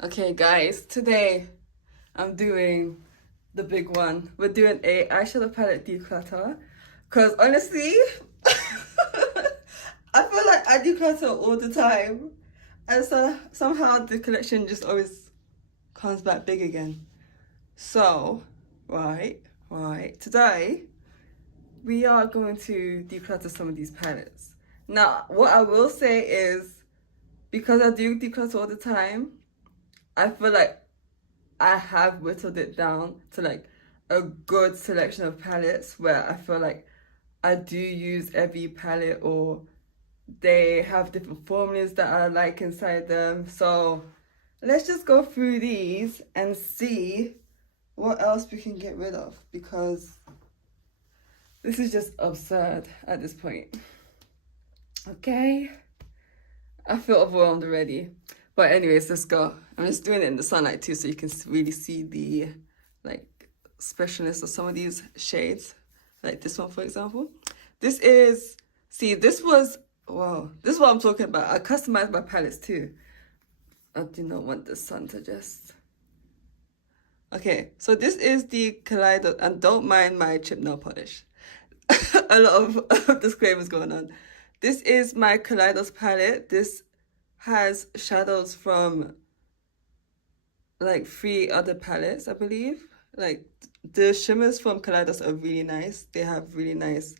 Okay, guys, today I'm doing the big one. We're doing a eyeshadow palette declutter. Because honestly, I feel like I declutter all the time. And so somehow the collection just always comes back big again. So, right. Today, we are going to declutter some of these palettes. Now, what I will say is, because I do declutter all the time, I feel like I have whittled it down to like a good selection of palettes where I feel like I do use every palette, or they have different formulas that I like inside them. So let's just go through these and see what else we can get rid of, because this is just absurd at this point. Okay, I feel overwhelmed already. But anyways, let's go. I'm just doing it in the sunlight too, so you can really see the like specialness of some of these shades. Like this one, for example. This is, see, this was, wow, this is what I'm talking about. I customized my palettes too. I do not want the sun to just... Okay, so this is the Kaleido, and don't mind my chip nail polish. A lot of disclaimers going on. This is my Kaleidos palette. This has shadows from like 3 other palettes, I believe. Like the shimmers from Kaleidos are really nice. They have really nice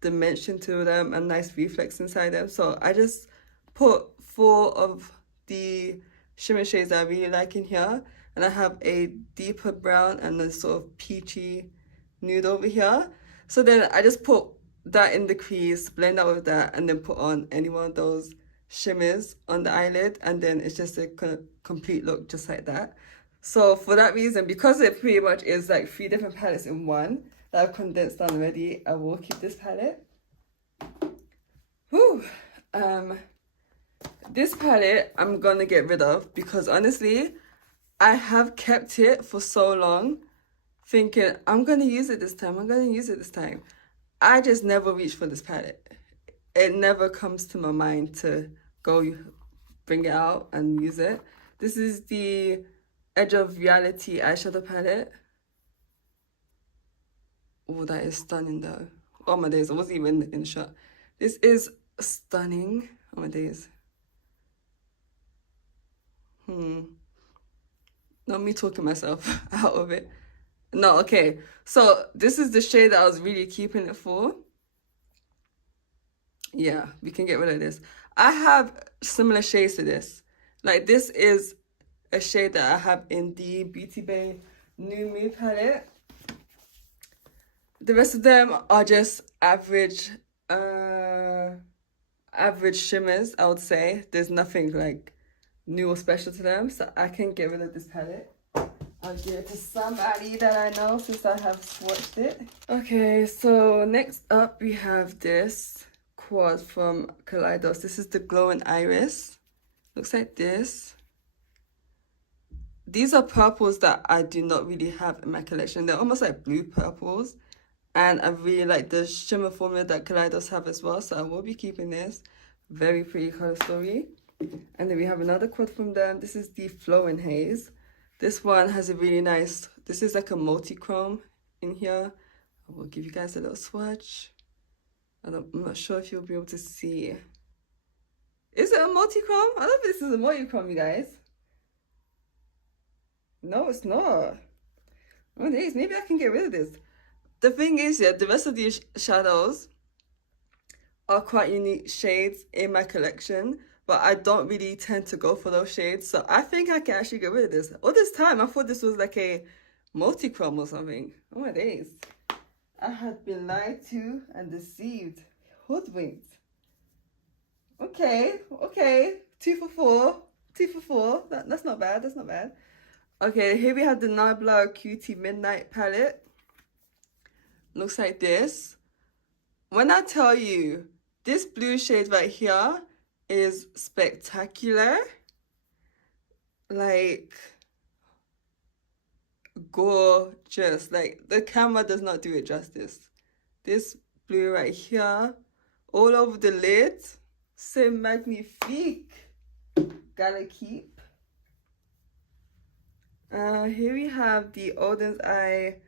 dimension to them and nice reflex inside them. So I just put 4 of the shimmer shades that I really like in here. And I have a deeper brown and a sort of peachy nude over here. So then I just put that in the crease, blend that with that, and then put on any one of those shimmers on the eyelid, and then it's just a complete look just like that. So for that reason, because it pretty much is like 3 different palettes in one that I've condensed down already, I will keep this palette. Whew. This palette I'm gonna get rid of, because honestly, I have kept it for so long thinking I'm gonna use it this time. I just never reach for this palette. It never comes to my mind to go bring it out and use it. This is the Edge of Reality eyeshadow palette. Oh, that is stunning though. Oh my days, I wasn't even in the shot. This is stunning. Oh my days. Not me talking myself out of it. No, okay. So this is the shade that I was really keeping it for. Yeah, we can get rid of this. I have similar shades to this. Like this is a shade that I have in the Beauty Bay New Me palette. The rest of them are just average shimmers, I would say. There's nothing like new or special to them, so I can get rid of this palette. I'll give it to somebody that I know since I have swatched it. Okay, so next up we have this quad from Kaleidos. This is the Glowing Iris. Looks like this. These are purples that I do not really have in my collection. They're almost like blue purples. And I really like the shimmer formula that Kaleidos have as well. So I will be keeping this. Very pretty color story. And then we have another quad from them. This is the Flowing Haze. This one has a really nice, this is like a multi-chrome in here. I will give you guys a little swatch. I'm not sure if you'll be able to see. Is it a multi-chrome? I don't think this is a multi-chrome, you guys. No, it's not. Oh, days, maybe I can get rid of this. The thing is, yeah, the rest of these shadows are quite unique shades in my collection, but I don't really tend to go for those shades. So I think I can actually get rid of this. All this time, I thought this was like a multi-chrome or something. Oh my days. I had been lied to and deceived. Hoodwinked. Okay. 2 for 4. 2 for 4. That's not bad. That's not bad. Okay, here we have the Nabla Cutie Midnight palette. Looks like this. When I tell you, this blue shade right here is spectacular. Like, gorgeous. Like, the camera does not do it justice. This blue right here, all over the lid, c'est magnifique. Gotta keep. Here we have the Olden's Eye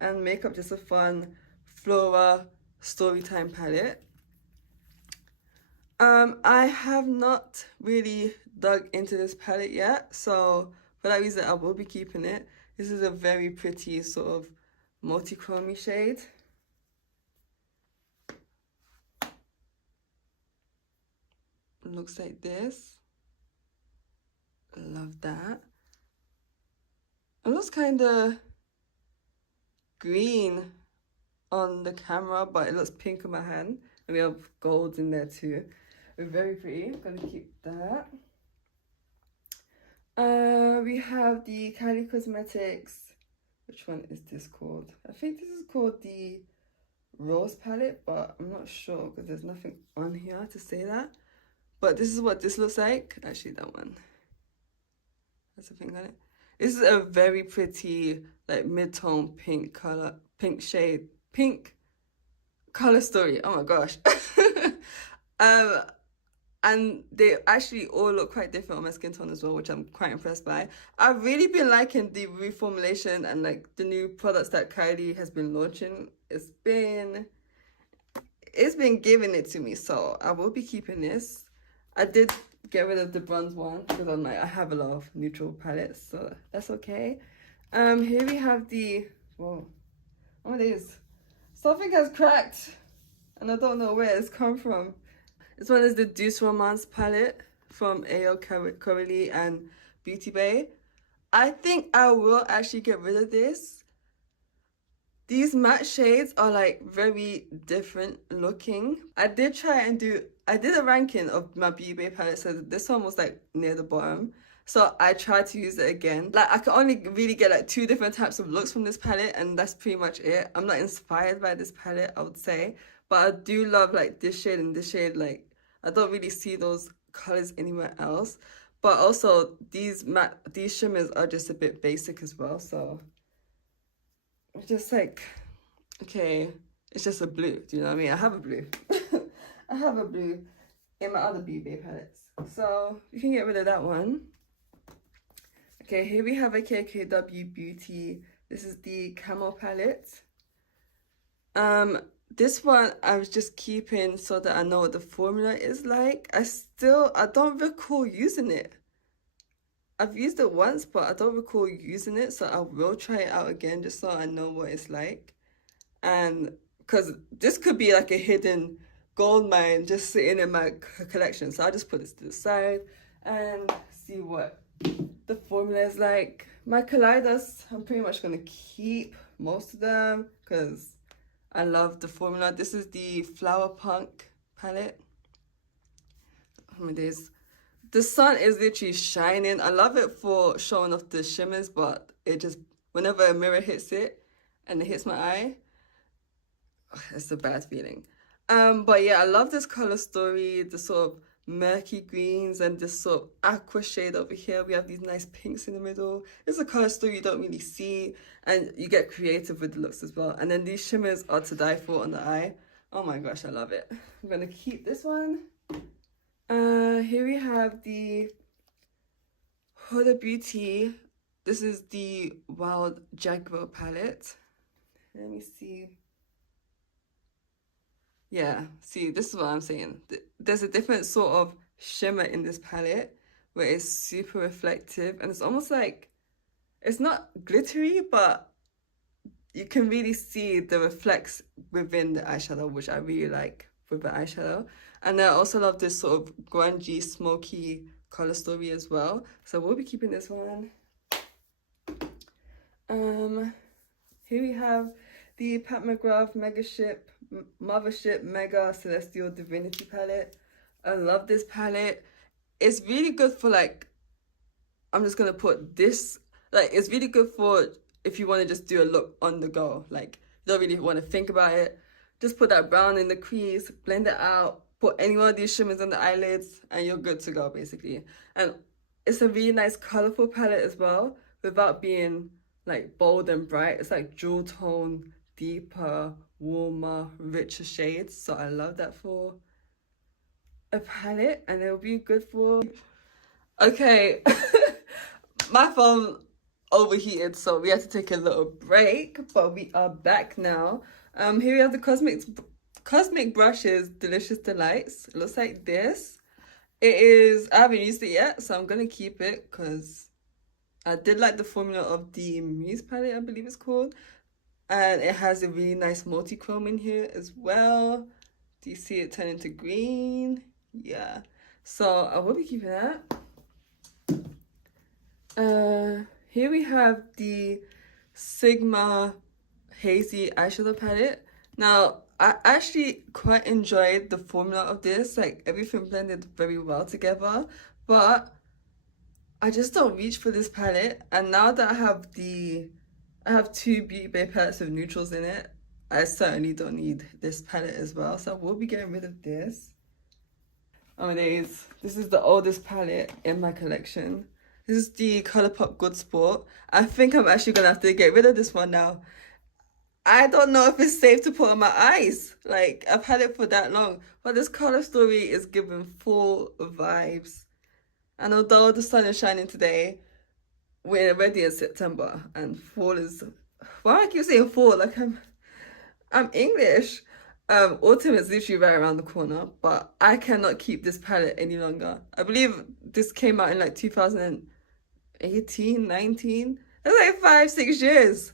and Makeup Just for Fun Flora Storytime palette. I have not really dug into this palette yet, so for that reason I will be keeping it. This is a very pretty sort of multi-chromey shade. It looks like this. I love that. It looks kind of green on the camera, but it looks pink in my hand. And we have gold in there too. Very pretty. I'm gonna keep that. We have the Kylie Cosmetics. Which one is this called? I think this is called the Rose palette, but I'm not sure because there's nothing on here to say that. But this is what this looks like. Actually, that one. That's the thing on it. This is a very pretty, like, mid-tone pink color, pink shade, pink color story. Oh my gosh. And they actually all look quite different on my skin tone as well, which I'm quite impressed by. I've really been liking the reformulation and like the new products that Kylie has been launching. It's been giving it to me, so I will be keeping this. I did get rid of the bronze one because I'm like, I have a lot of neutral palettes, so that's okay. Here we have the, whoa, what is? Something has cracked and I don't know where it's come from. This one is the Douce Romance palette from A.O. Corelli and Beauty Bay. I think I will actually get rid of this. These matte shades are like very different looking. I did a ranking of my Beauty Bay palette, so this one was like near the bottom. So I tried to use it again. Like I can only really get like 2 different types of looks from this palette and that's pretty much it. I'm not inspired by this palette, I would say. But I do love like this shade and this shade. Like I don't really see those colors anywhere else. But also these shimmers are just a bit basic as well. So it's just like, okay, it's just a blue. Do you know what I mean? I have a blue. I have a blue in my other Beauty palettes. So you can get rid of that one. Okay, here we have a KKW Beauty. This is the Camel palette. This one I was just keeping so that I know what the formula is like. I don't recall using it. I've used it once, but I don't recall using it, so I will try it out again just so I know what it's like. And because this could be like a hidden gold mine just sitting in my collection, so I'll just put this to the side and see what the formula is like. My colliders, I'm pretty much going to keep most of them because I love the formula. This is the Flower Punk palette. How many days? The sun is literally shining. I love it for showing off the shimmers, but it just, whenever a mirror hits it and it hits my eye, it's a bad feeling. But yeah, I love this color story, the sort of murky greens and this sort of aqua shade over here. We have these nice pinks in the middle. It's a color story you don't really see, and you get creative with the looks as well. And then these shimmers are to die for on the eye. Oh my gosh, I love it. I'm gonna keep this one. Here we have the Huda Beauty. This is the Wild Jaguar palette. Let me see. Yeah, see, this is what I'm saying. There's a different sort of shimmer in this palette where it's super reflective and it's almost like, it's not glittery, but you can really see the reflects within the eyeshadow, which I really like with the eyeshadow. And I also love this sort of grungy, smoky color story as well. So we'll be keeping this one. Here we have the Pat McGrath Mothership Mega Celestial Divinity palette. I love this palette. It's really good for like, I'm just gonna put this, like it's really good for if you want to just do a look on the go. Like you don't really want to think about it. Just put that brown in the crease, blend it out, put any one of these shimmers on the eyelids and you're good to go basically. And it's a really nice colorful palette as well without being like bold and bright. It's like jewel tone, deeper, warmer, richer shades. So I love that for a palette and it'll be good for... Okay, my phone overheated, so we had to take a little break, but we are back now. Here we have the cosmic brushes, Delicious Delights. It looks like this. It is, I haven't used it yet, so I'm gonna keep it because I did like the formula of the Muse palette, I believe it's called. And it has a really nice multi-chrome in here as well. Do you see it turn into green? Yeah. So I will be keeping that. Here we have the Sigma Hazy Eyeshadow Palette. Now, I actually quite enjoyed the formula of this. Like, everything blended very well together. But I just don't reach for this palette. And now that I have two Beauty Bay palettes with neutrals in it, I certainly don't need this palette as well. So I will be getting rid of this. Oh my days. This is the oldest palette in my collection. This is the Colourpop Good Sport. I think I'm actually gonna have to get rid of this one now. I don't know if it's safe to put on my eyes. Like, I've had it for that long. But this color story is giving full vibes. And although the sun is shining today, we're already in September and fall is, why I keep saying fall? Like I'm English. Autumn is literally right around the corner, but I cannot keep this palette any longer. I believe this came out in like 2018, 19. That's like 5, 6 years.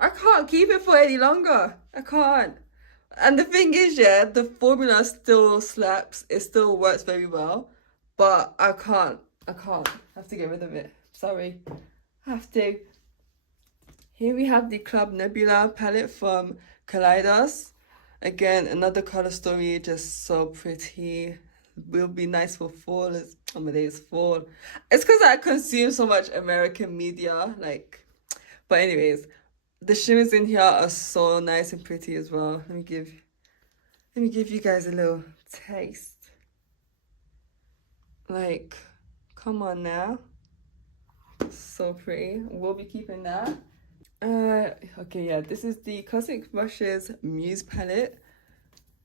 I can't keep it for any longer. I can't. And the thing is, yeah, the formula still slaps. It still works very well, but I can't. I have to get rid of it. Sorry. I have to. Here we have the Club Nebula palette from Kaleidos. Again, another color story, just so pretty. Will be nice for fall. Oh my days, fall. It's because I consume so much American media, like. But anyways, the shimmers in here are so nice and pretty as well. Let me give you guys a little taste. Like, come on now. So pretty. We'll be keeping that. Okay, yeah, this is the Cosmic Brushes Muse palette.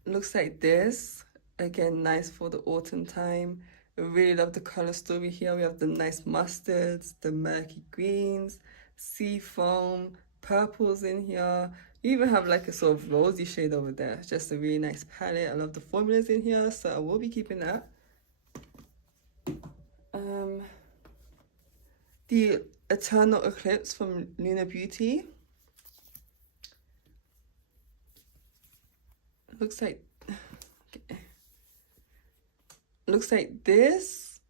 Looks like this. Again, nice for the autumn time. I really love the color story here. We have the nice mustards, the murky greens, sea foam, purples in here. You even have like a sort of rosy shade over there. It's just a really nice palette. I love the formulas in here, so I will be keeping that. The Eternal Eclipse from Lunar Beauty. Looks like this.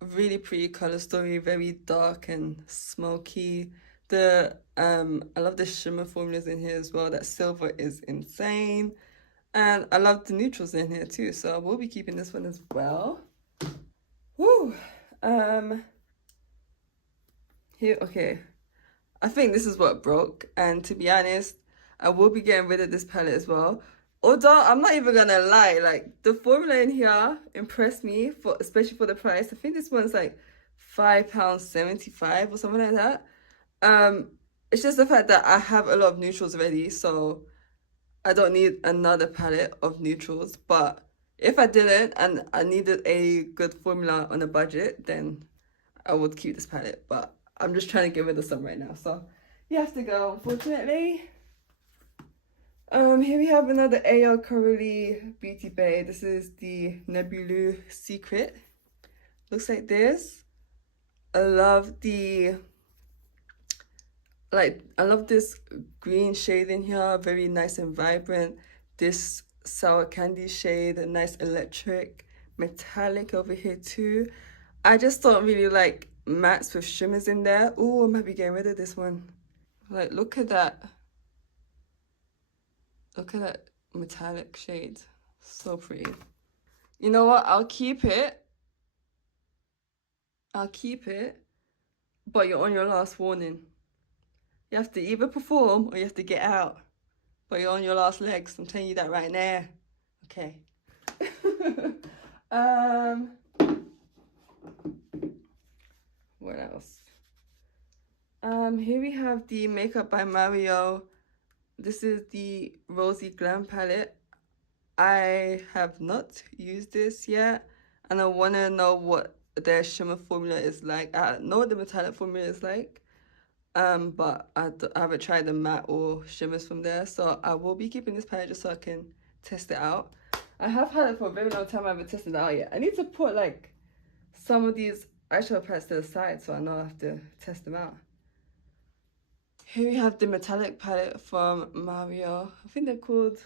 Really pretty color story, very dark and smoky. I love the shimmer formulas in here as well. That silver is insane. And I love the neutrals in here too, so I will be keeping this one as well. Woo! Here, okay. I think this is what broke, and to be honest, I will be getting rid of this palette as well. Although I'm not even gonna lie, like the formula in here impressed me especially for the price. I think this one's like £5.75 or something like that. It's just the fact that I have a lot of neutrals already, so I don't need another palette of neutrals. But if I didn't and I needed a good formula on a budget, then I would keep this palette. But I'm just trying to get rid of some right now, so you have to go, unfortunately. Here we have another A.L. Corelli Beauty Bay. This is the Nebuleux Secret. Looks like this. I love this green shade in here, very nice and vibrant. This sour candy shade, a nice electric metallic over here too. I just don't really like mattes with shimmers in there. Oh, I might be getting rid of this one. Like, look at that. Look at that metallic shade. So pretty. You know what? I'll keep it. But you're on your last warning. You have to either perform or you have to get out. But you're on your last legs. I'm telling you that right now. Okay. What else? Here we have the Makeup by Mario. This is the Rosy Glam palette. I have not used this yet, and I want to know what their shimmer formula is like. I know what the metallic formula is like, But I haven't tried the matte or shimmers from there, so I will be keeping this palette just so I can test it out. I have had it for a very long time. I haven't tested it out yet. I need to put like some of these eyeshadow palettes to the side so I know I have to test them out. Here we have the metallic palette from Mario. I think they're called,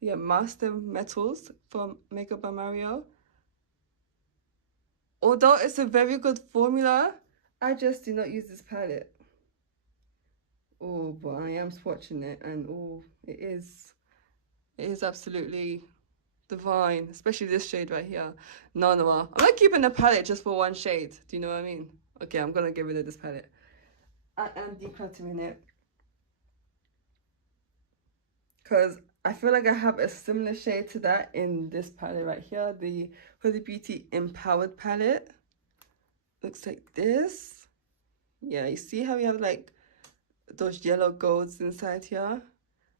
yeah, Master Metals from Makeup by Mario. Although it's a very good formula, I just do not use this palette. Oh, but I am swatching it, and oh, it is absolutely divine, especially this shade right here. No, I'm not keeping the palette just for one shade. Do you know what I mean? Okay, I'm gonna get rid of this palette. I am decluttering it because I feel like I have a similar shade to that in this palette right here, the Huda Beauty Empowered palette. Looks like this. Yeah, you see how we have like those yellow golds inside here?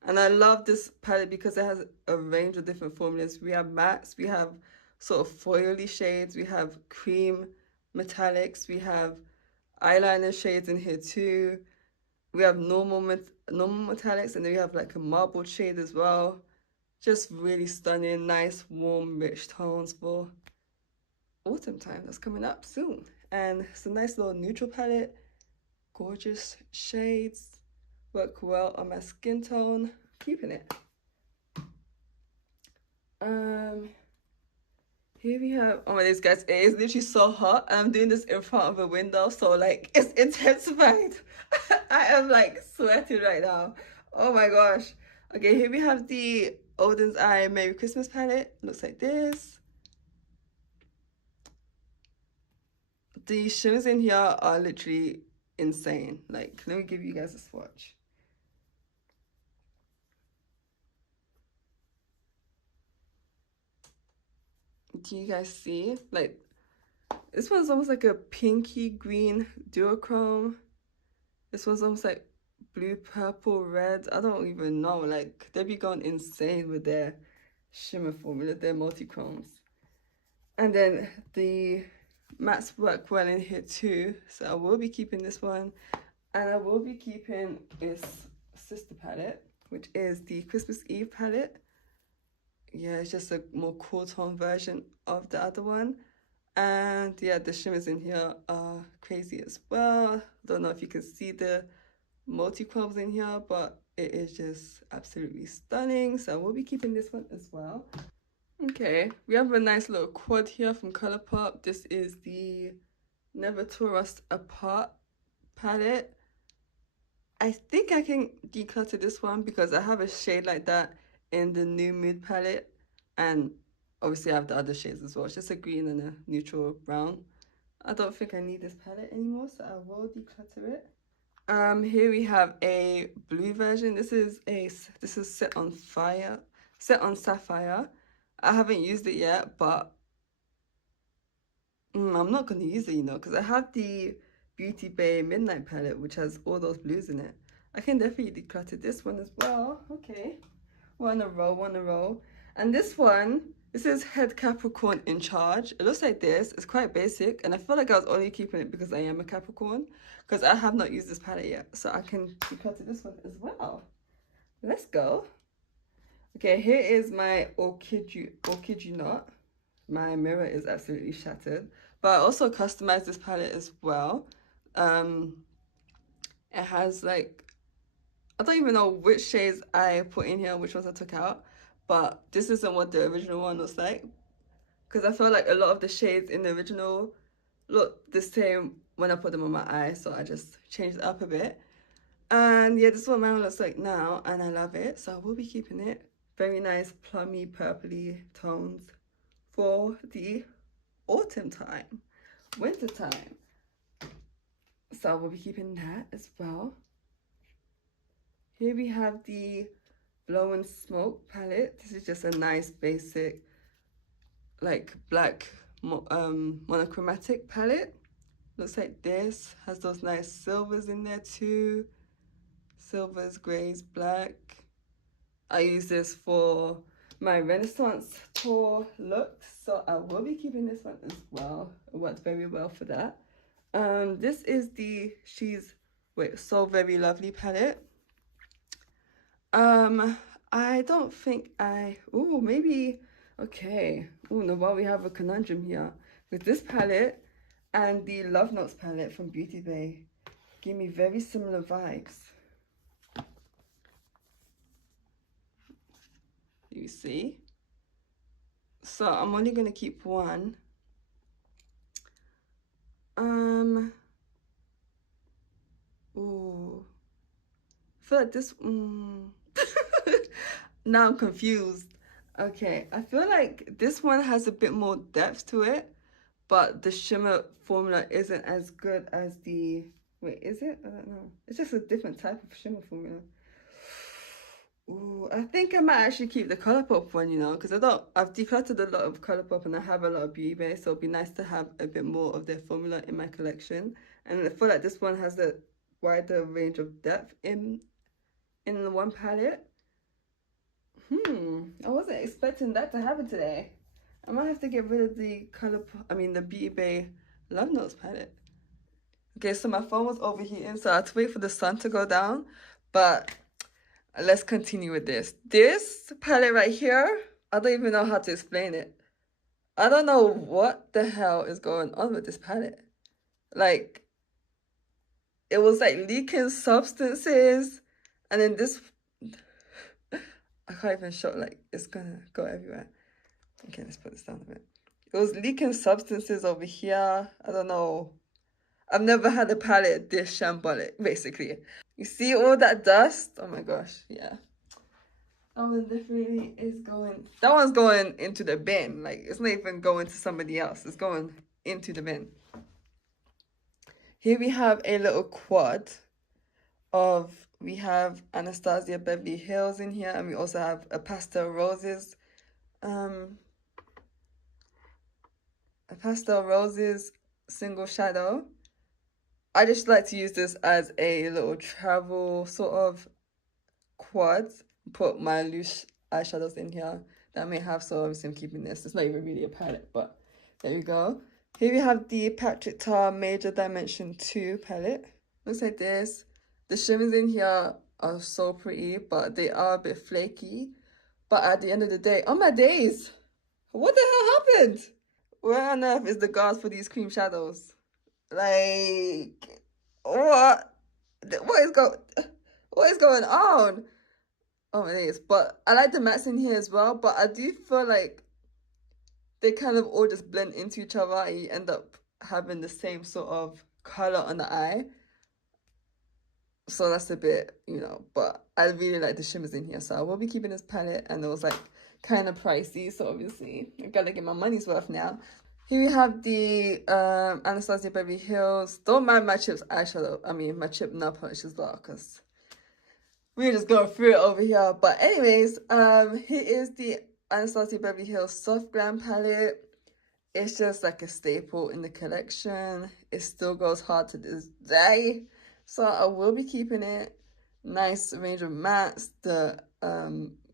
And I love this palette because it has a range of different formulas. We have mattes, we have sort of foily shades, we have cream metallics, we have eyeliner shades in here too. We have normal metallics, and then we have like a marbled shade as well. Just really stunning, nice, warm, rich tones for autumn time that's coming up soon. And it's a nice little neutral palette, gorgeous shades, work well on my skin tone, keeping it. Here we have, oh my days guys, it is literally so hot, and I'm doing this in front of a window, so like it's intensified. I am like sweating right now. Oh my gosh. Okay, here we have the Olden's Eye Merry Christmas palette. Looks like this. The shimmers in here are literally insane. Like, let me give you guys a swatch. Do you guys see? Like, this one's almost like a pinky green duochrome. This one's almost like blue, purple, red. I don't even know. Like, they be going insane with their shimmer formula, their multi-chromes. And then the mattes work well in here too. So I will be keeping this one. And I will be keeping this sister palette, which is the Christmas Eve palette. Yeah, it's just a more cool tone version of the other one. And yeah, the shimmers in here are crazy as well. Don't know if you can see the multi-chromes in here, but it is just absolutely stunning. So we'll be keeping this one as well. Okay, we have a nice little quad here from Colourpop. This is the Never Tore Us Apart palette. I think I can declutter this one because I have a shade like that in the New Mood palette, and obviously I have the other shades as well. It's just a green and a neutral brown. I don't think I need this palette anymore, so I will declutter it. Here we have a blue version. This is Set on Sapphire. I haven't used it yet, but I'm not gonna use it, you know, because I have the Beauty Bay Midnight palette, which has all those blues in it. I can definitely declutter this one as well. Okay, one in a row. And this one, this is Head Capricorn in Charge. It looks like this. It's quite basic, and I feel like I was only keeping it because I am a Capricorn, because I have not used this palette yet, so I can declutter this one as well. Let's go. Okay, here is my or kid you not. My mirror is absolutely shattered, but I also customized this palette as well. It has like, I don't even know which shades I put in here, which ones I took out, but this isn't what the original one looks like, because I feel like a lot of the shades in the original look the same when I put them on my eyes, so I just changed it up a bit. And yeah, this is what mine looks like now, and I love it, so I will be keeping it. Very nice plummy, purpley tones for the autumn time, winter time. So I will be keeping that as well. Here we have the Blow and Smoke palette. This is just a nice basic like black monochromatic palette. Looks like this. Has those nice silvers in there too. Silvers, grays, black. I use this for my Renaissance tour look, so I will be keeping this one as well. It worked very well for that. This is the She's with So Very Lovely palette. I don't think oh, maybe, okay. Oh, no, well, we have a conundrum here. With this palette and the Love Notes palette from Beauty Bay, give me very similar vibes. You see? So I'm only going to keep one. Ooh. I feel like this, now I'm confused. Okay, I feel like this one has a bit more depth to it, but the shimmer formula isn't as good as the, wait, is it? I don't know. It's just a different type of shimmer formula. Ooh, I think I might actually keep the Colourpop one, you know, because I've decluttered a lot of Colourpop and I have a lot of Beauty Bay, so it'd be nice to have a bit more of their formula in my collection. And I feel like this one has a wider range of depth in the one palette. I wasn't expecting that to happen today. I might have to get rid of the the Beauty Bay Love Notes palette. Okay, so my phone was overheating, so I had to wait for the sun to go down. But let's continue with this. This palette right here, I don't even know how to explain it. I don't know what the hell is going on with this palette. Like, it was like leaking substances, and then this, I can't even show, like, it's gonna go everywhere. Okay, let's put this down a bit. It was leaking substances over here. I don't know. I've never had a palette this shambolic, basically. You see all that dust? Oh my gosh, yeah. That one definitely is going, that one's going into the bin. Like, it's not even going to somebody else. It's going into the bin. Here we have a little quad of, we have Anastasia Beverly Hills in here, and we also have a Pastel Roses. A Pastel Roses single shadow. I just like to use this as a little travel sort of quad. Put my loose eyeshadows in here that I may have, so obviously I'm keeping this. It's not even really a palette, but there you go. Here we have the Patrick Tar Major Dimension 2 palette. Looks like this. The shimmers in here are so pretty, but they are a bit flaky. But at the end of the day, oh my days! What the hell happened? Where on earth is the guards for these cream shadows? Like, what? What is going on? Oh, it is. But I like the mattes in here as well. But I do feel like they kind of all just blend into each other, and you end up having the same sort of color on the eye. So that's a bit, you know, but I really like the shimmers in here. So I will be keeping this palette, and it was like kind of pricey. So obviously I gotta get my money's worth now. Here we have the Anastasia Beverly Hills. Don't mind my chips eyeshadow. I mean, my chip nail polish as well, because we're just going through it over here. But anyways, here is the Anastasia Beverly Hills Soft Glam palette. It's just like a staple in the collection. It still goes hard to this day. So I will be keeping it. Nice range of mattes. The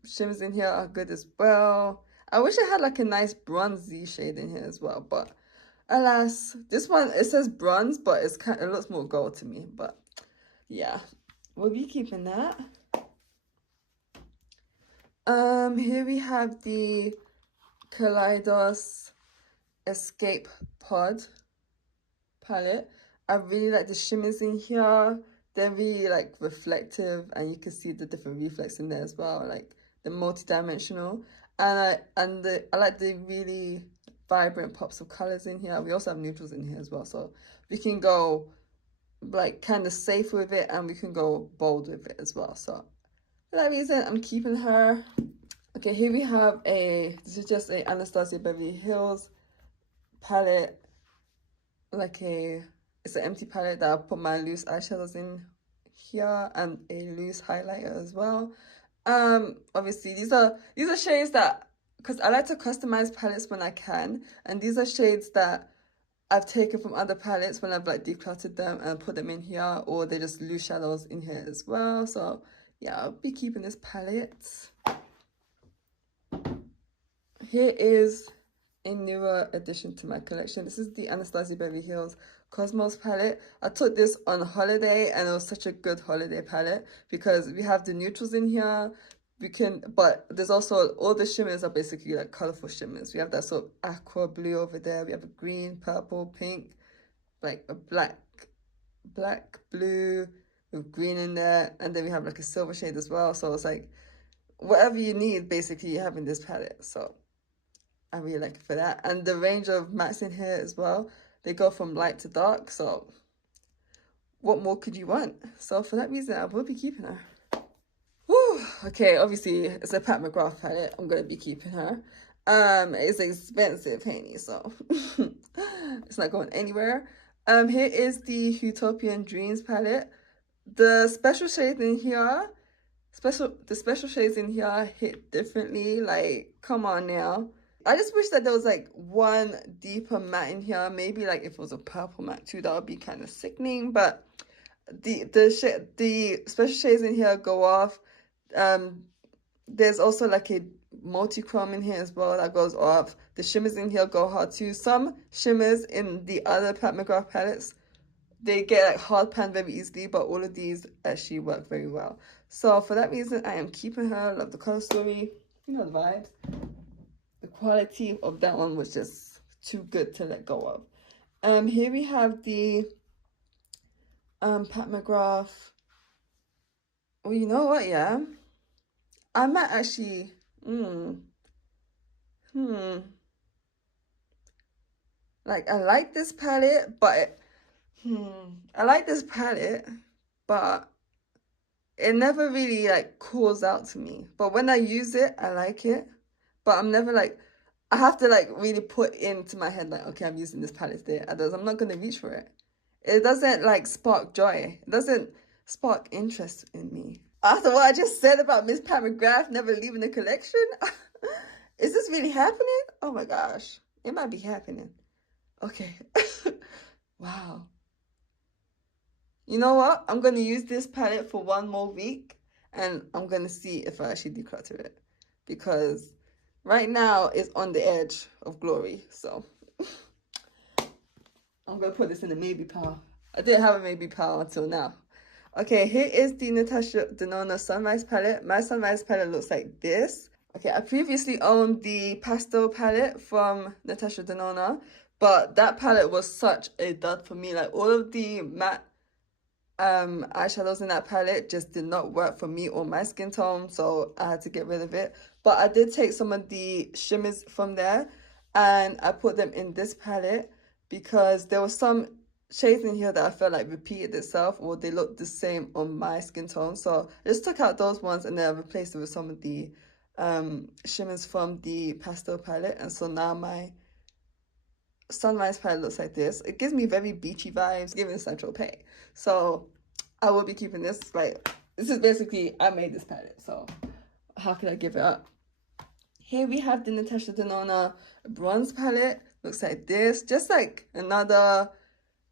shimmers in here are good as well. I wish I had like a nice bronzy shade in here as well, but alas, this one, it says bronze, but it looks more gold to me. But yeah, we'll be keeping that. Here we have the Kaleidos Escape Pod palette. I really like the shimmers in here. They're really like reflective, and you can see the different reflex in there as well, like the multi-dimensional. And I like the really vibrant pops of colors in here. We also have neutrals in here as well, so we can go like kind of safe with it, and we can go bold with it as well. So for that reason, I'm keeping her. Okay, here we have this is just a Anastasia Beverly Hills palette, it's an empty palette that I put my loose eyeshadows in here, and a loose highlighter as well. Obviously these are shades that, because I like to customize palettes when I can, and these are shades that I've taken from other palettes when I've like decluttered them and put them in here, or they're just loose shadows in here as well. So yeah, I'll be keeping this palette. Here is a newer addition to my collection. This is the Anastasia Beverly Hills Cosmos palette. I took this on holiday and it was such a good holiday palette because we have the neutrals in here. But there's also all the shimmers are basically like colorful shimmers. We have that sort of aqua blue over there. We have a green, purple, pink, like a black, blue with green in there. And then we have like a silver shade as well. So it's like whatever you need, basically you have in this palette. So I really like it for that. And the range of mattes in here as well, they go from light to dark. So what more could you want? So for that reason, I will be keeping her. Whew. Okay, obviously it's a Pat McGrath palette. I'm gonna be keeping her. It's expensive, honey, so it's not going anywhere. Here is the Utopian Dreams palette. The special shades in here, the special shades in here hit differently. Like, come on now. I just wish that there was like one deeper matte in here. Maybe like if it was a purple matte too, that would be kind of sickening. But the special shades in here go off. There's also like a multi-chrome in here as well that goes off. The shimmers in here go hard too. Some shimmers in the other Pat McGrath palettes, they get like hard pan very easily, but all of these actually work very well. So for that reason, I am keeping her. Love the color story. You know the vibes. The quality of that one was just too good to let go of. Here we have the Pat McGrath. Well, you know what, yeah? I might actually, like, I like this palette, but, I like this palette, but it never really, like, calls out to me. But when I use it, I like it, but I'm never, like, I have to, like, really put into my head, like, okay, I'm using this palette today. Otherwise, I'm not going to reach for it. It doesn't, like, spark joy. It doesn't spark interest in me. After what I just said about Miss Pat McGrath never leaving the collection, is this really happening? Oh my gosh, it might be happening. Okay. Wow. You know what? I'm going to use this palette for one more week and I'm going to see if I actually declutter it. Because right now it's on the edge of glory. So I'm going to put this in a maybe pile. I didn't have a maybe pile until now. Okay, here is the Natasha Denona Sunrise palette. My Sunrise palette looks like this. Okay, I previously owned the pastel palette from Natasha Denona, but that palette was such a dud for me. Like, all of the matte eyeshadows in that palette just did not work for me or my skin tone, so I had to get rid of it. But I did take some of the shimmers from there, and I put them in this palette because there was some shades in here that I felt like repeated itself or they looked the same on my skin tone. So I just took out those ones and then I replaced it with some of the shimmers from the pastel palette. And so now my Sunrise palette looks like this. It gives me very beachy vibes, giving Central Pay. So I will be keeping this. Like, this is basically, I made this palette, so how could I give it up? Here we have the Natasha Denona bronze palette. Looks like this. Just like another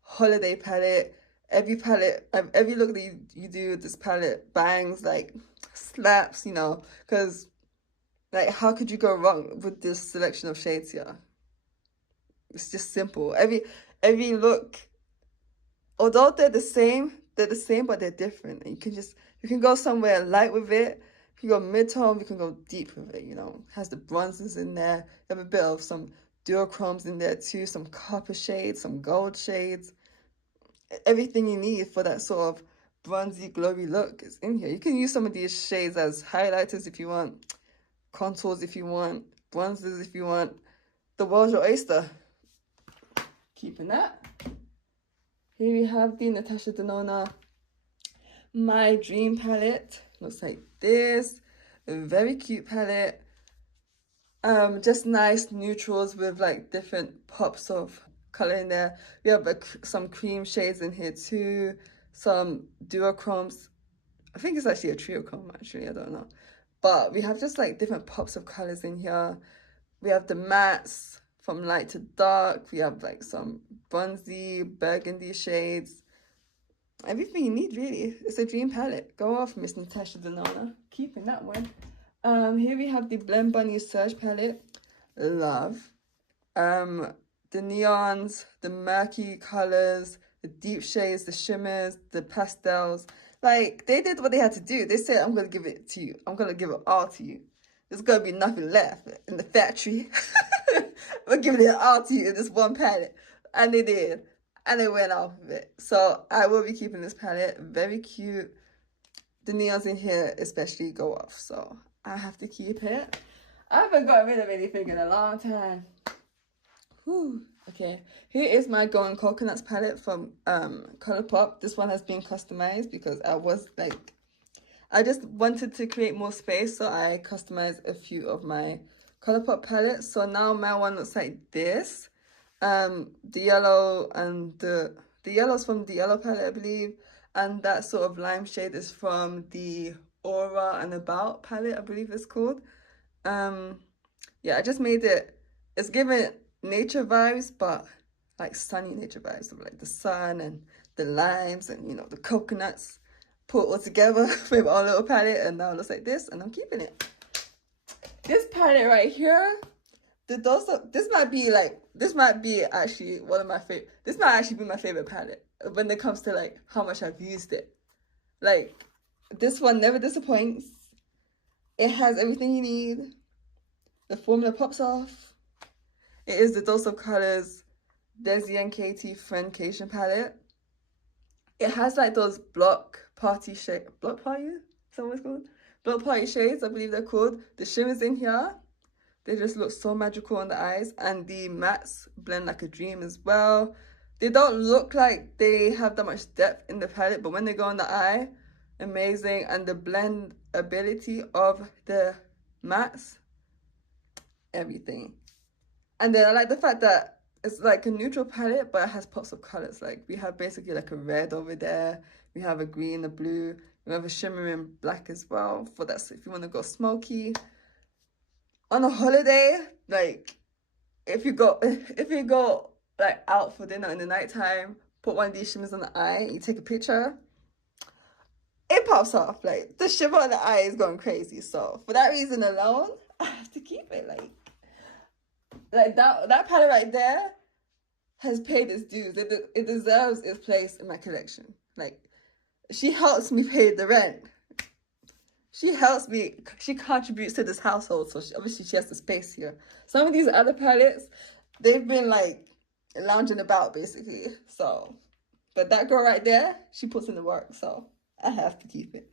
holiday palette. Every look that you do with this palette bangs, like, slaps, you know, because, like, how could you go wrong with this selection of shades here? It's just simple. Every look, although they're the same, but they're different. And you can go somewhere light with it. You can go mid-tone, you can go deep with it, you know. It has the bronzes in there. You have a bit of some duochromes in there too, some copper shades, some gold shades. Everything you need for that sort of bronzy, glowy look is in here. You can use some of these shades as highlighters if you want, contours if you want, bronzers if you want. The world's your oyster. Keeping that. Here we have the Natasha Denona My Dream palette. Looks like this. A very cute palette. Just nice neutrals with like different pops of color in there. We have some cream shades in here too. Some duochromes. I think it's actually a triochrome actually, I don't know. But we have just like different pops of colors in here. We have the mattes from light to dark. We have like some bronzy, burgundy shades. Everything you need, really. It's a dream palette. Go off, Miss Natasha Denona. Keeping that one. Here we have the Blend Bunny Surge palette. Love. the neons, the murky colors, the deep shades, the shimmers, the pastels. Like, they did what they had to do. They said, I'm going to give it to you. I'm going to give it all to you. There's going to be nothing left in the factory. We're giving it all to you in this one palette. And they did. And they went off of it. So I will be keeping this palette. Very cute. The neons in here especially go off. So I have to keep it. I haven't gotten rid of anything in a long time. Whew. Okay, here is my Golden Coconuts palette from Colourpop. This one has been customized because I just wanted to create more space, so I customized a few of my Colourpop palettes. So now my one looks like this. The yellow and the yellow's from the yellow palette, I believe, and that sort of lime shade is from the Aura and About palette, I believe it's called. Yeah, I just made it. It's giving nature vibes, but like sunny nature vibes of like the sun and the limes and, you know, the coconuts put all together with our little palette, and now it looks like this, and I'm keeping it. This palette right here, this might be actually one of my favorite. This might actually be my favorite palette when it comes to like how much I've used it. Like, this one never disappoints. It has everything you need. The formula pops off. It is the Dose of Colors Desi and Katie Friendcation palette. It has like those block party shades, is that what it's called? Block party shades, I believe they're called. The shimmers in here, they just look so magical on the eyes, and the mattes blend like a dream as well. They don't look like they have that much depth in the palette, but when they go on the eye, amazing. And the blend ability of the mattes, everything. And then I like the fact that it's like a neutral palette, but it has pops of colors. Like, we have basically like a red over there. We have a green, a blue. We have a shimmering black as well. For that, so if you want to go smoky. On a holiday, like, if you go like out for dinner in the nighttime, put one of these shimmers on the eye, you take a picture, it pops off. Like, the shimmer on the eye is going crazy. So for that reason alone, I have to keep it. Like that palette right there has paid its dues. It deserves its place in my collection. Like, she helps me pay the rent. She helps me. She contributes to this household, so obviously she has the space here. Some of these other palettes, they've been like lounging about basically. So, but that girl right there, she puts in the work, so I have to keep it.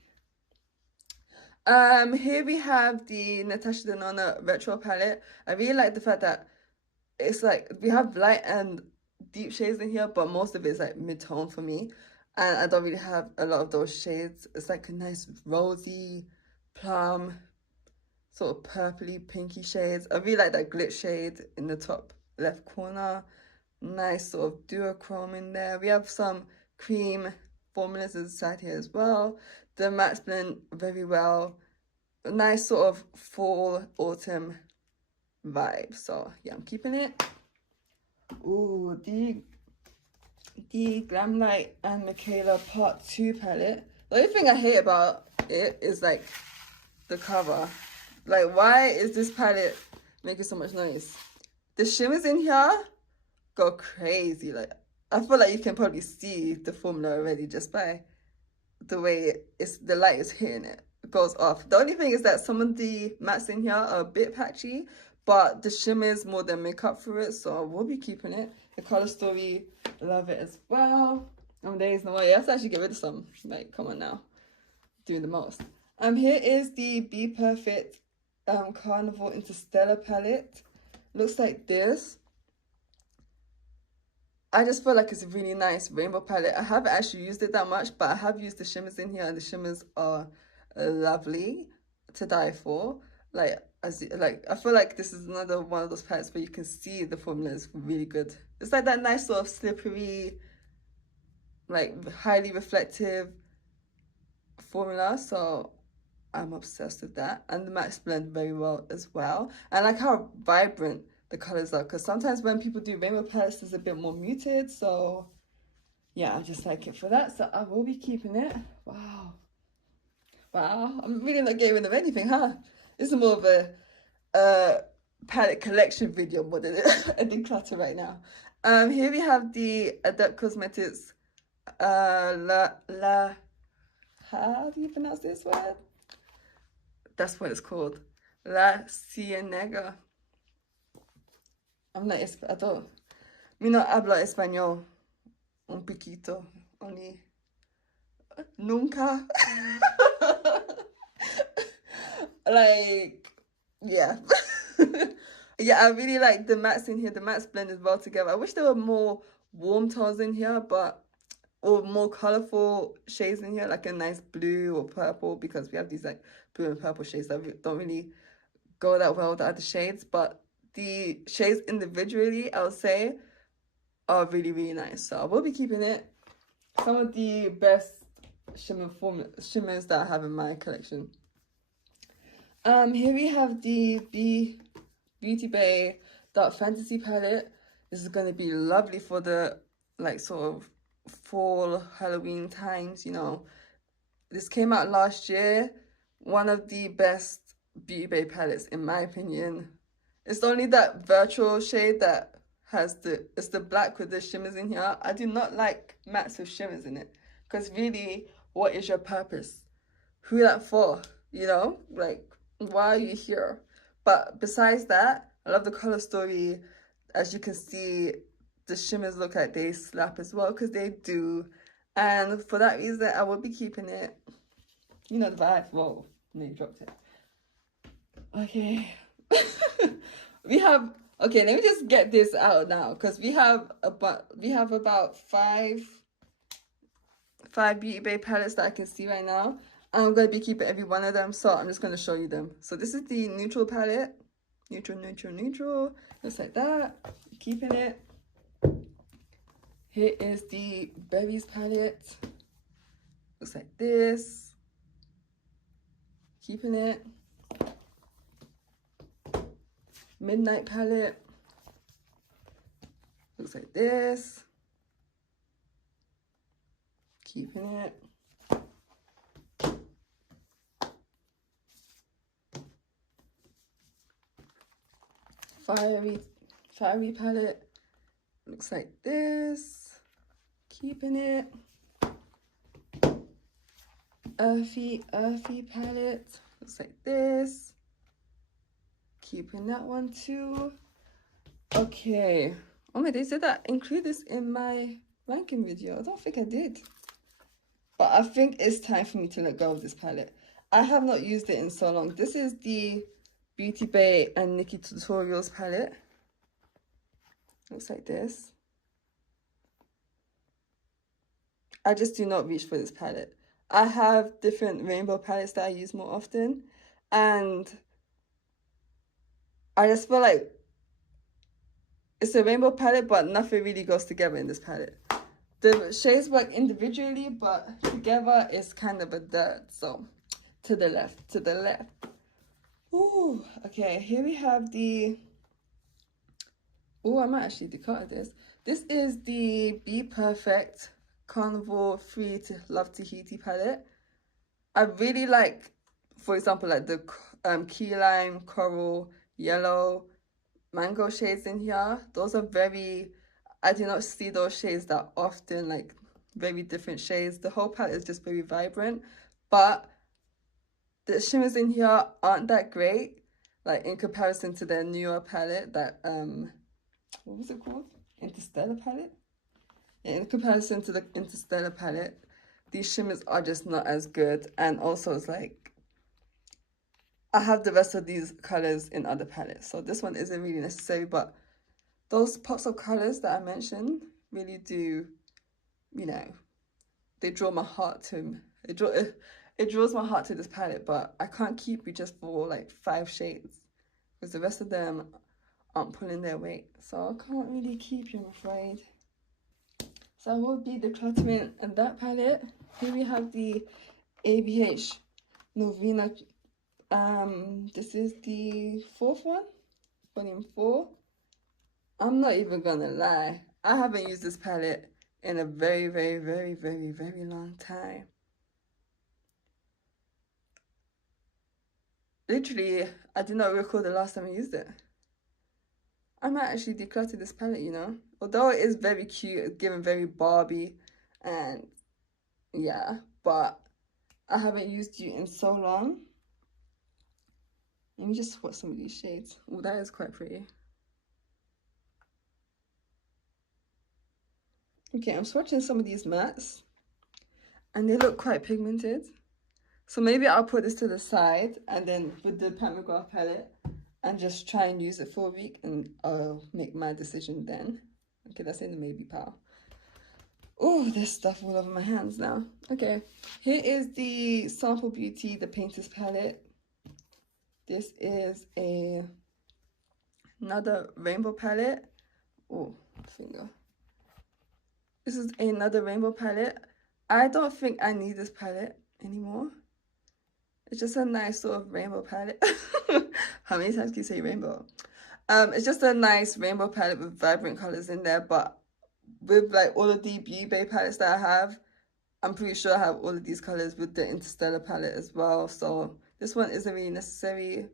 Here we have the Natasha Denona Retro palette. I really like the fact that it's like we have light and deep shades in here, but most of it is like mid-tone for me. And I don't really have a lot of those shades. It's like a nice rosy, plum, sort of purpley, pinky shades. I really like that glitch shade in the top left corner. Nice sort of duochrome in there. We have some cream formulas inside here as well. The mattes blend very well. A nice sort of fall, autumn vibe. So yeah, I'm keeping it. Ooh, the Glam Light and Michaela Part 2 palette. The only thing I hate about it is like the cover. Like, why is this palette making so much noise? The shimmers in here go crazy. Like, I feel like you can probably see the formula already just by the way the light is hitting it. It goes off. The only thing is that some of the mattes in here are a bit patchy, but the shimmers more than make up for it, so we'll be keeping it. The color story, love it as well. There is no way. I have to actually get rid of some. Like, come on now, doing the most. Here is the Be Perfect Carnival Interstellar palette. Looks like this. I just feel like it's a really nice rainbow palette. I haven't actually used it that much, but I have used the shimmers in here, and the shimmers are lovely to die for. Like, I feel like this is another one of those palettes where you can see the formula is really good. It's like that nice sort of slippery, like highly reflective formula. So I'm obsessed with that. And the mattes blend very well as well. And I like how vibrant the colors are, because sometimes when people do rainbow palettes, it's a bit more muted. So yeah, I just like it for that. So I will be keeping it. Wow. I'm really not getting rid of anything, huh? This is more of a palette collection video more than a declutter right now. Here we have the Adept Cosmetics how do you pronounce this word? That's what it's called. La Cienega. I'm not, I don't, me no hablo español un poquito, only, nunca. Like, yeah. Yeah, I really like the mattes in here. The mattes blended well together. I wish there were more warm tones in here, but, or more colorful shades in here, like a nice blue or purple, because we have these like blue and purple shades that don't really go that well with the other shades. But the shades individually, I would say, are really, really nice. So I will be keeping it. Some of the best shimmers that I have in my collection. Here we have the Beauty Bay Dark Fantasy palette. This is going to be lovely for the like sort of fall Halloween times, you know. This came out last year. One of the best Beauty Bay palettes in my opinion. It's only that virtual shade that has it's the black with the shimmers in here. I do not like mattes with shimmers in it, because really, what is your purpose? Who that for? You know, like, why are you here? But besides that, I love the color story. As you can see, the shimmers look like they slap as well, because they do. And for that reason, I will be keeping it. You know the vibe. Whoa, no, you dropped it. Okay. We have, okay, let me just get this out now, because we have about five Beauty Bay palettes that I can see right now. I'm going to be keeping every one of them, so I'm just going to show you them. So this is the neutral palette. Neutral. Just like that. Keeping it. Here is the berries palette. Looks like this. Keeping it. Midnight palette. Looks like this. Keeping it. Fiery palette. Looks like this. Keeping it. Earthy palette. Looks like this. Keeping that one too. Okay. Oh my days, did I include this in my ranking video? I don't think I did. But I think it's time for me to let go of this palette. I have not used it in so long. This is the Beauty Bay and Nikki Tutorials palette. Looks like this. I just do not reach for this palette. I have different rainbow palettes that I use more often, and I just feel like it's a rainbow palette, but nothing really goes together in this palette. The shades work individually, but together it's kind of a dirt. So, to the left. Ooh, okay, here we have the... Oh, I might actually declutter this. This is the Be Perfect Carnival Free to Love Tahiti palette. I really like, for example, like the key lime, coral, yellow, mango shades in here. Those are very, I do not see those shades that often, like very different shades. The whole palette is just very vibrant, but the shimmers in here aren't that great, like in comparison to their newer palette that what was it called? Interstellar palette? Yeah, in comparison to the Interstellar palette, these shimmers are just not as good. And also it's like, I have the rest of these colors in other palettes, so this one isn't really necessary, but those pops of colors that I mentioned really do, you know, they draw my heart to, it draws my heart to this palette, but I can't keep it just for like 5 shades, because the rest of them aren't pulling their weight, so I can't really keep you, I'm afraid. So I will be decluttering that palette. Here we have the ABH Novena. This is the 4th one, volume 4. I'm not even gonna lie, I haven't used this palette in a very long time. Literally, I did not recall the last time I used it. I might actually declutter this palette, you know. Although it is very cute, it's giving very Barbie, and yeah, but I haven't used you in so long. Let me just swatch some of these shades. Oh, that is quite pretty. Okay, I'm swatching some of these mattes, and they look quite pigmented. So maybe I'll put this to the side, and then with the Pat McGrath palette, and just try and use it for a week, and I'll make my decision then. Okay, that's in the maybe pile. Oh, there's stuff all over my hands now. Okay, here is the Sample Beauty, the Painter's palette. This is another rainbow palette. Oh, finger. This is another rainbow palette. I don't think I need this palette anymore. It's just a nice sort of rainbow palette. How many times can you say rainbow? It's just a nice rainbow palette with vibrant colors in there, but with like all of the Beauty Bay palettes that I have, I'm pretty sure I have all of these colors with the Interstellar palette as well. So this one isn't really necessary.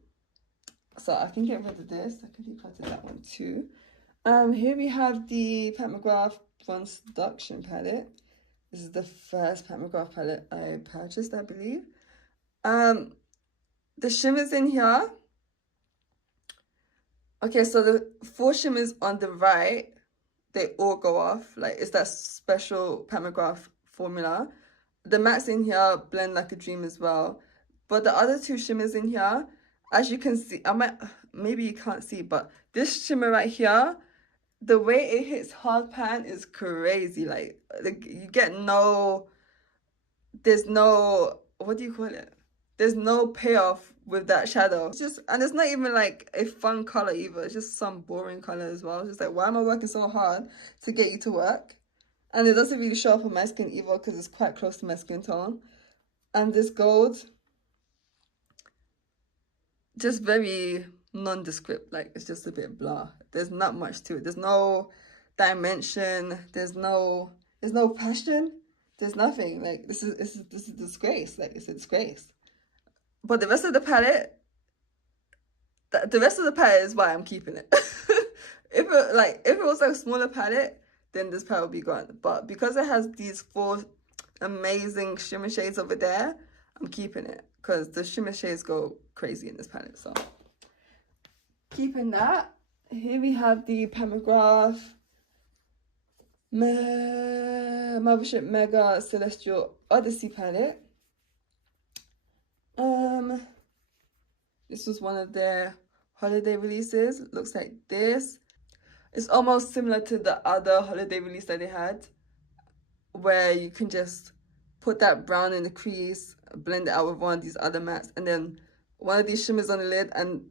So I can get rid of this. I can declutter that one too. Here we have the Pat McGrath Bronze Seduction palette. This is the first Pat McGrath palette I purchased, I believe. The shimmers in here. Okay, so the 4 shimmers on the right, they all go off. Like, it's that special Pat McGrath formula. The mattes in here blend like a dream as well. But the other 2 shimmers in here, as you can see, maybe you can't see, but this shimmer right here, the way it hits hard pan is crazy. Like you get there's no, what do you call it? There's no payoff with that shadow. And it's not even like a fun color either. It's just some boring color as well. It's just like, why am I working so hard to get you to work? And it doesn't really show up on my skin either because it's quite close to my skin tone. And this gold, just very nondescript. Like, it's just a bit blah. There's not much to it. There's no dimension. There's no passion. There's nothing. Like, this is a disgrace. Like, it's a disgrace. But the rest of the palette, is why I'm keeping it. If it was like a smaller palette, then this palette would be gone. But because it has these 4 amazing shimmer shades over there, I'm keeping it because the shimmer shades go crazy in this palette. So keeping that. Here we have the Pat McGrath Mothership Mega Celestial Odyssey palette. This was one of their holiday releases. It looks like this. It's almost similar to the other holiday release that they had, where you can just put that brown in the crease, blend it out with one of these other mattes, and then one of these shimmers on the lid, and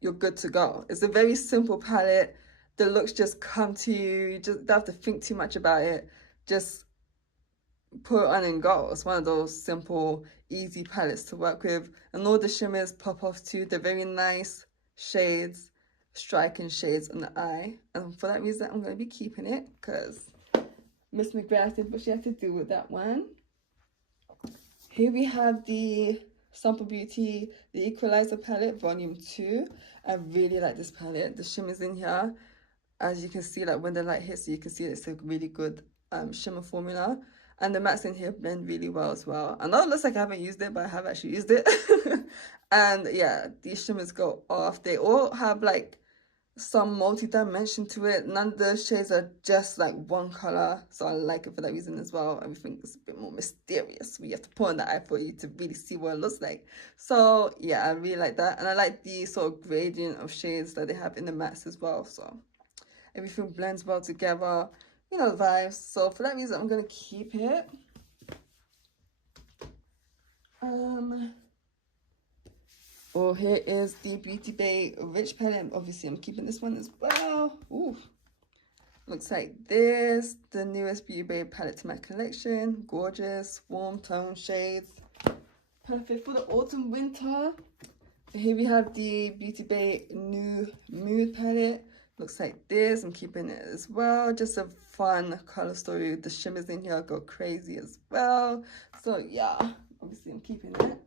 you're good to go. It's a very simple palette. The looks just come to you. You just don't have to think too much about it. Just put it on and go. It's one of those simple, easy palettes to work with. And all the shimmers pop off too. They're very nice shades, striking shades on the eye. And for that reason, I'm going to be keeping it because Miss McGrath did what she had to do with that one. Here we have the Sample Beauty, the Equalizer palette, volume 2. I really like this palette. The shimmers in here, as you can see, like when the light hits, you can see it's a really good shimmer formula. And the mattes in here blend really well as well. I know it looks like I haven't used it, but I have actually used it. And yeah, these shimmers go off. They all have like some multi-dimension to it. None of the shades are just like one color. So I like it for that reason as well. Everything is a bit more mysterious. We have to put on the eye for you to really see what it looks like. So yeah, I really like that. And I like the sort of gradient of shades that they have in the mattes as well. So everything blends well together. You know the vibes. So for that reason, I'm going to keep it. Oh, here is the Beauty Bay Rich palette. Obviously, I'm keeping this one as well. Ooh. Looks like this. The newest Beauty Bay palette to my collection. Gorgeous, warm tone shades. Perfect for the autumn, winter. Here we have the Beauty Bay New Mood palette. Looks like this. I'm keeping it as well. Just a fun color story. The shimmers in here go crazy as well. So yeah, obviously I'm keeping it.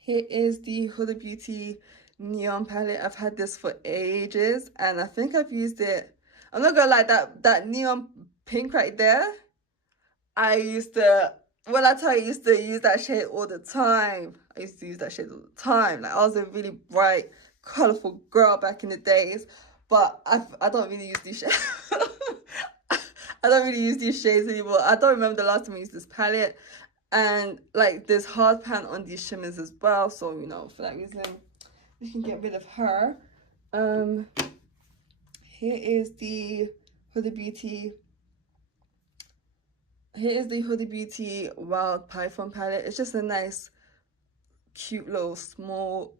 Here is the Huda Beauty neon palette. I've had this for ages, and I think I've used it. I'm not gonna lie, that neon pink right there, I used to, when I tell you, I used to use that shade all the time. I used to use that shade all the time. Like, I was a really bright, colorful girl back in the days, but I don't really use these shades. I don't really use these shades anymore. I don't remember the last time I used this palette. And like, there's hard pan on these shimmers as well, so you know, for that reason we can get rid of her. Here is the Huda Beauty. Here is the Huda Beauty Wild Python palette. It's just a nice, cute little small,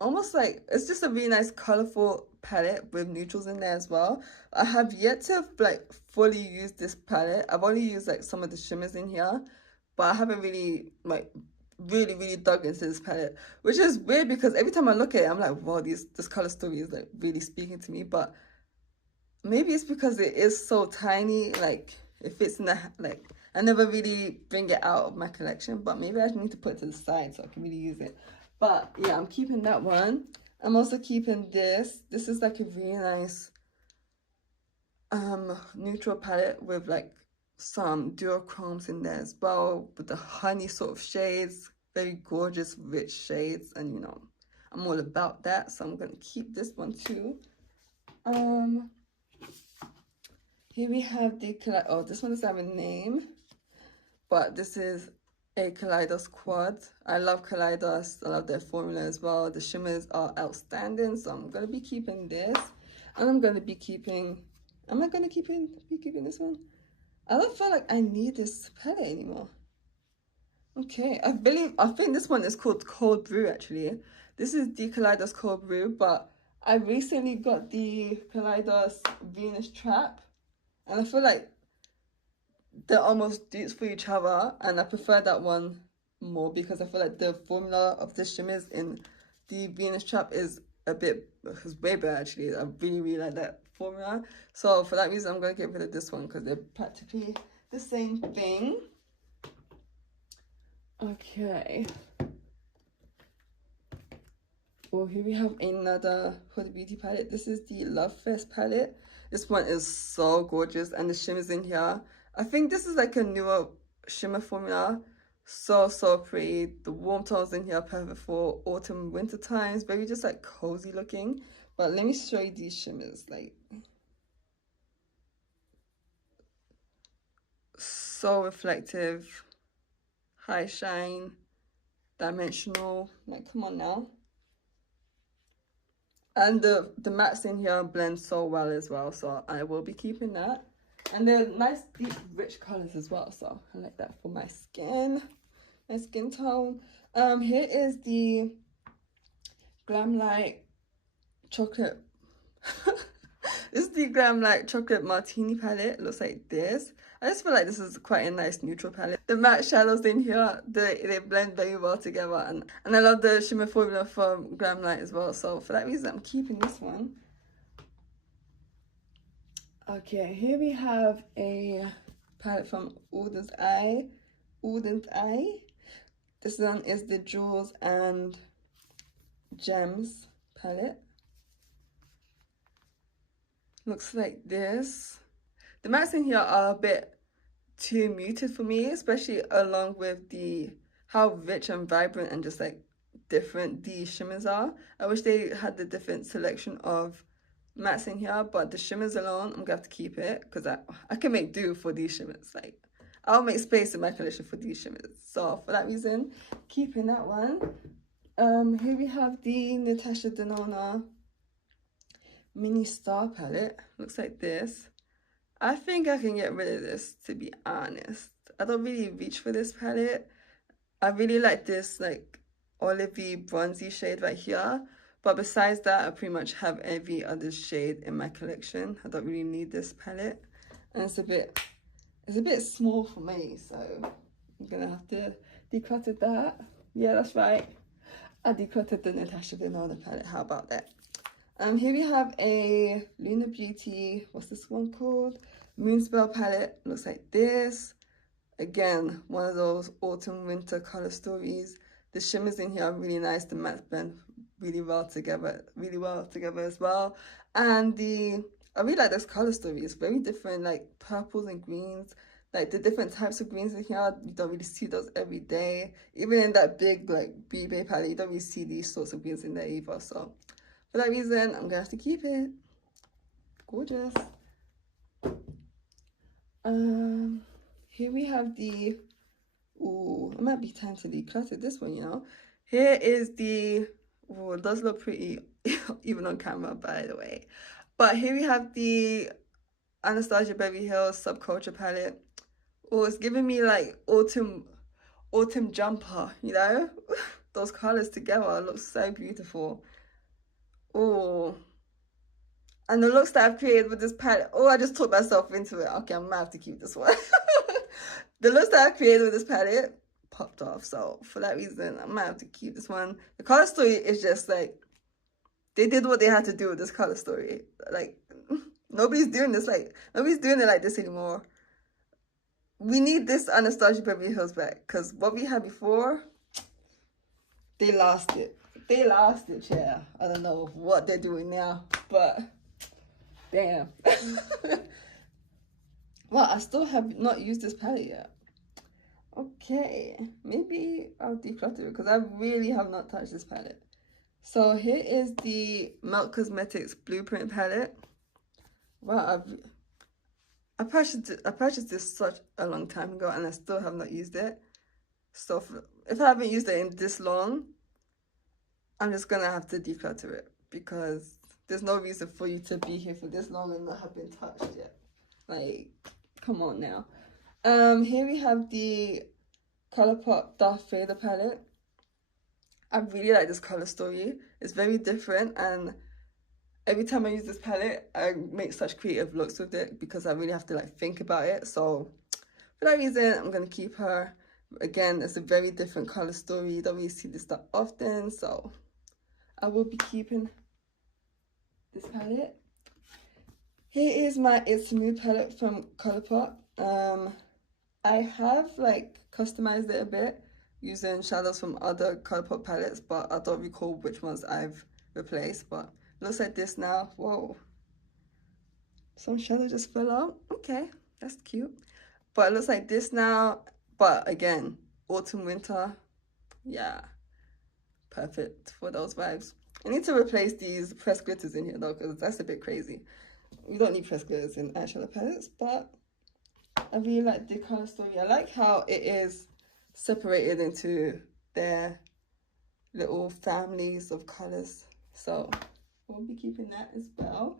almost like, it's just a really nice colorful palette with neutrals in there as well. I have yet to like fully use this palette. I've only used like some of the shimmers in here, but I haven't really like really dug into this palette, which is weird because every time I look at it, I'm like, wow, this color story is like really speaking to me. But maybe it's because it is so tiny, like it fits in the, like, I never really bring it out of my collection, but maybe I need to put it to the side so I can really use it. But yeah, I'm keeping that one. I'm also keeping this. This is like a really nice neutral palette with like some duochromes in there as well, with the honey sort of shades, very gorgeous rich shades, and you know, I'm all about that, so I'm gonna keep this one too. Here we have the oh, this one doesn't have a name, but this is a Kaleidos quad. I love Kaleidos. I love their formula as well. The shimmers are outstanding, so I'm gonna be keeping this, and I'm gonna be keeping. Am I gonna be keeping this one? I don't feel like I need this palette anymore. Okay, I think this one is called Cold Brew actually. This is the Kaleidos Cold Brew, but I recently got the Kaleidos Venus Trap, and I feel like they're almost dupes for each other, and I prefer that one more because I feel like the formula of the shimmers in the Venus Trap is way better actually. I really like that formula. So for that reason, I'm going to get rid of this one because they're practically the same thing. Okay. Well, here we have another Huda Beauty palette. This is the Love Fest palette. This one is so gorgeous, and the shimmers in here, I think this is like a newer shimmer formula. So pretty. The warm tones in here are perfect for autumn winter times, very just like cozy looking. But let me show you these shimmers, like so reflective, high shine, dimensional, like come on now. And the mattes in here blend so well as well, so I will be keeping that. And they're nice deep rich colors as well, so I like that for my skin tone. Here is the Glam Light chocolate this is the Glam Light chocolate martini palette. It looks like this. I just feel like this is quite a nice neutral palette. The matte shadows in here, they blend very well together, and I love the shimmer formula from Glam Light as well, so for that reason I'm keeping this one. Okay, here we have a palette from Alden's Eye. This one is the Jewels and Gems palette. Looks like this. The mattes in here are a bit too muted for me, especially along with how rich and vibrant and just like different these shimmers are. I wish they had the different selection of mattes in here, but the shimmers alone, I'm gonna have to keep it because I can make do for these shimmers. Like, I'll make space in my collection for these shimmers. So for that reason, keeping that one. Here we have the Natasha Denona mini star palette. Looks like this. I think I can get rid of this, to be honest. I don't really reach for this palette. I really like this like olivey bronzy shade right here, but besides that I pretty much have every other shade in my collection. I don't really need this palette, and it's a bit small for me, so I'm gonna have to declutter that. Yeah, that's right, I decluttered the Natasha Denona palette. How about that? Here we have a Luna Beauty, what's this one called? Moonspell palette. Looks like this. Again, one of those autumn winter color stories. The shimmers in here are really nice. The mattes blend really well together as well. And I really like this color story. It's very different, like purples and greens, like the different types of greens in here. You don't really see those every day. Even in that big like B-Bay palette, you don't really see these sorts of greens in there either. So for that reason, I'm gonna have to keep it. Gorgeous. Here we have the, ooh, it might be time to declutter this one, you know. Here is the, oh, it does look pretty even on camera, by the way. But here we have the Anastasia Beverly Hills Subculture palette. Oh, it's giving me like autumn jumper, you know. Those colors together look so beautiful. Oh, and the looks that I've created with this palette. Oh, I just talked myself into it. Okay, I might have to keep this one. The looks that I created with this palette popped off. So for that reason, I might have to keep this one. The color story is just like, they did what they had to do with this color story. Like, nobody's doing this. Like, nobody's doing it like this anymore. We need this Anastasia Beverly Hills back. Because what we had before, they lost it. They lost it, yeah. I don't know what they're doing now. But, damn. Well, I still have not used this palette yet. Okay, maybe I'll declutter it because I really have not touched this palette. So here is the Melt Cosmetics Blueprint palette. Wow, I purchased this such a long time ago and I still have not used it. So if I haven't used it in this long, I'm just gonna have to declutter it because there's no reason for you to be here for this long and not have been touched yet. Like, come on now. Here we have the ColourPop Darth Vader palette. I really like this color story. It's very different, and every time I use this palette, I make such creative looks with it because I really have to like think about it. So for that reason, I'm gonna keep her. Again, it's a very different color story. You don't really see this that often, so I will be keeping this palette. Here is my It's Smooth palette from ColourPop. I have like customized it a bit using shadows from other ColourPop palettes, but I don't recall which ones I've replaced. But it looks like this now. Whoa, some shadow just fell out. Okay, that's cute. But it looks like this now. But again, autumn, winter, yeah, perfect for those vibes. I need to replace these pressed glitters in here though, because that's a bit crazy. We don't need pressed glitters in eyeshadow palettes, but I really like the color story. I like how it is separated into their little families of colors. So we'll be keeping that as well.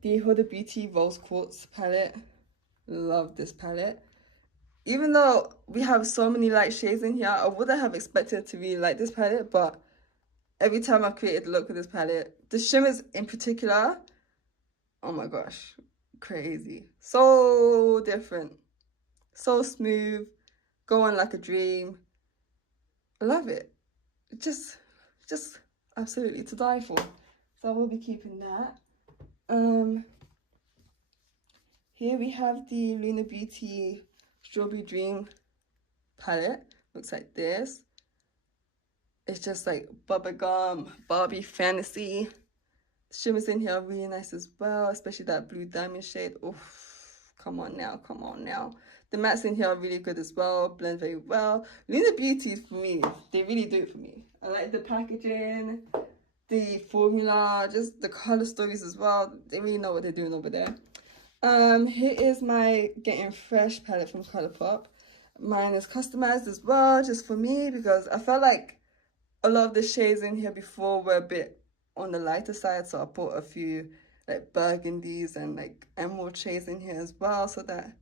The Huda Beauty Rose Quartz palette. Love this palette. Even though we have so many light shades in here, I wouldn't have expected to really like this palette, but every time I've created a look with this palette, the shimmers in particular, oh my gosh, crazy. So different. So smooth. Go on like a dream. I love it. Just absolutely to die for. So I will be keeping that. Here we have the Luna Beauty Strawberry Dream palette. Looks like this. It's just like bubblegum, Barbie fantasy. The shimmers in here are really nice as well, especially that blue diamond shade. Oof, come on now, come on now. The mattes in here are really good as well, blend very well. Luna Beauty, for me, they really do it for me. I like the packaging, the formula, just the color stories as well. They really know what they're doing over there. Here is my Getting Fresh palette from ColourPop. Mine is customized as well, just for me, because I felt like a lot of the shades in here before were a bit on the lighter side, so I bought a few like burgundies and like emerald shades in here as well, so that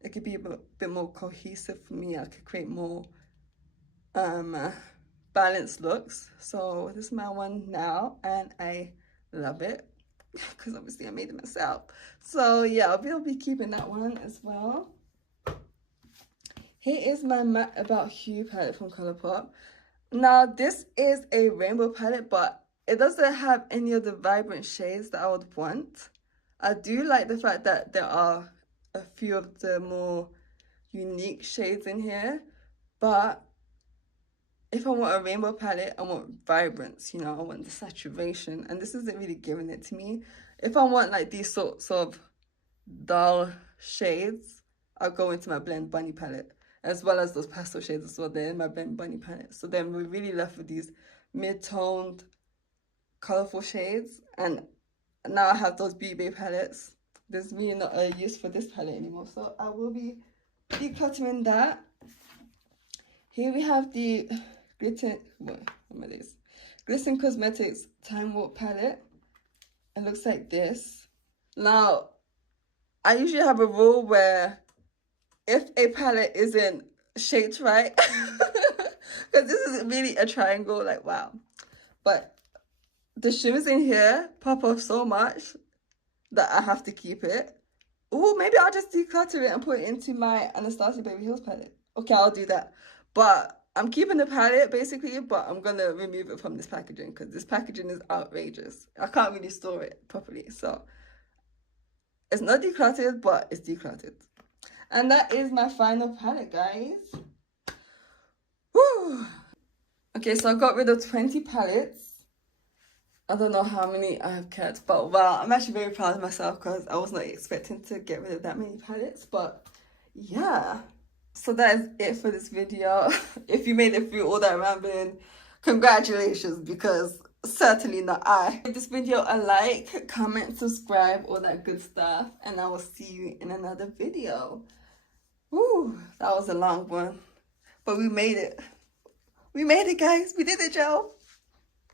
it could be a bit more cohesive for me. I could create more balanced looks. So this is my one now, and I love it because obviously I made it myself. So yeah, I'll be keeping that one as well. Here is my Matte About Hue palette from ColourPop. Now this is a rainbow palette, but it doesn't have any of the vibrant shades that I would want. I do like the fact that there are a few of the more unique shades in here, but if I want a rainbow palette, I want vibrance, you know, I want the saturation, and this isn't really giving it to me. If I want like these sorts of dull shades, I'll go into my Blend Bunny palette, as well as those pastel shades as well. They're in my Blend Bunny palette. So then we're really left with these mid-toned, colorful shades. And now I have those Beauty Bay palettes. There's really not a use for this palette anymore, so I will be decluttering that. Here we have the Glisten Cosmetics Time Warp palette. It looks like this. Now, I usually have a rule where if a palette isn't shaped right, because this is really a triangle, like wow. But the shimmers in here pop off so much that I have to keep it. Oh, maybe I'll just declutter it and put it into my Anastasia Baby Hills palette. Okay, I'll do that. But I'm keeping the palette basically, but I'm gonna remove it from this packaging because this packaging is outrageous. I can't really store it properly. So it's not decluttered, but it's decluttered. And that is my final palette, guys. Woo! Okay, so I got rid of 20 palettes. I don't know how many I have kept, but wow, I'm actually very proud of myself because I was not expecting to get rid of that many palettes. But yeah, so that is it for this video. If you made it through all that rambling, congratulations, because certainly not I. Give this video a like, comment, subscribe, all that good stuff, and I will see you in another video. Woo, that was a long one, but we made it. We made it, guys. We did it, y'all.